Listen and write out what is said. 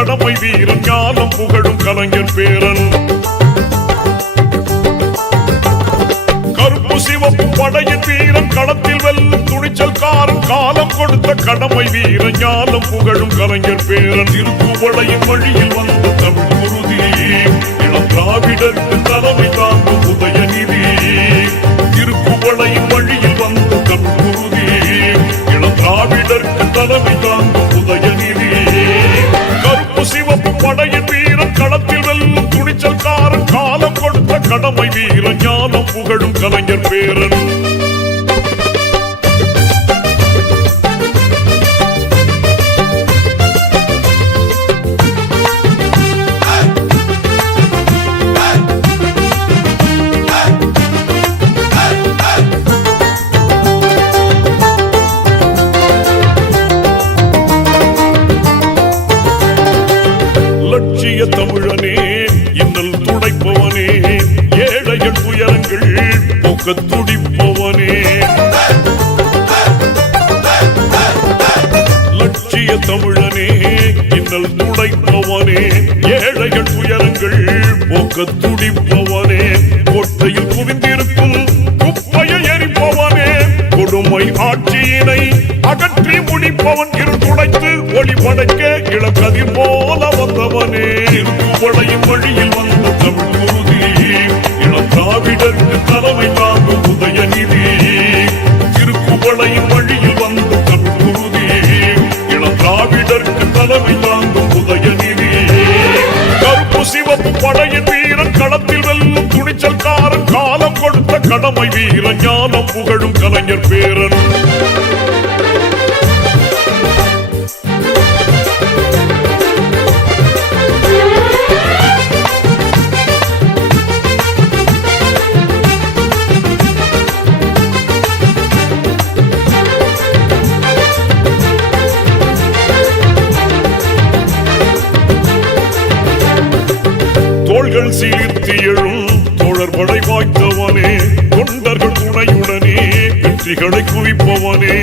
கடமை வீரன் ஞானம் புகழும் கலைஞர் பேரன். கருப்பு சிவப்பு படையின் வீரன் களத்தில் வெல்லும் துணிச்சல்காரன் காலம் கொடுத்த கடமை வீரன் ஞானம் புகழும் கலைஞர் பேரன். திருக்குவளையின் வழியில் வந்த தமிழ் குருதி இளம் திராவிடருக்கு தலைமை தாங்கும் உதயநிதி. திருக்குவளையின் வழியில் வந்த தமிழ் குருதி இளம் திராவிடருக்கு தலைமை தாங்கும் உதயநிதி. கருப்பு சிவப்பு படையின் வீரன் களத்தில் வெல்லும் துணிச்சல்காரன் காலம் கொடுத்த கடமை வீரன் ஞானம் புகழும் கலைஞர் பேரன். லட்சிய தமிழனே இன்னல் துடைப்பவனே ஏழைகள் துயரங்கள் போக்க துடிப்பவனே. லட்சிய தமிழனே இன்னல் துடைப்பவனே ஏழைகள் துயரங்கள் போக்க துடிப்பவனே. கோட்டையில் குவிந்திருக்கும் குப்பையை எரிப்பவனே கொடுமை ஆட்சியினை அகற்றி முடிப்பவன். இருள் துடைத்து ஒளி படைக்க இளக்கதிர் போல வந்தவனே. திருக்குவளையின் வழியில் வந்த தமிழ் குருதி இளம் திராவிடருக்கு தலைமை தாங்கும் உதயநிதி. திருக்குவளையின் வழியில் வந்த தமிழ் குருதி இளம் திராவிடருக்கு தலைமை தாங்கும் உதயநிதி. கருப்பு சிவப்பு படையின் வீரன் களத்தில் வெல்லும் துணிச்சல்காரன் காலம் கொடுத்த கடமை வீரன் ஞானம் புகழும் கலைஞர் பேரன். தோள்கள் சீர்த்தி எழும் தோழர் படை வாய்த்தவனே தொண்டர்கள் துணையுடனே வெற்றிகளை குவிப்பவனே.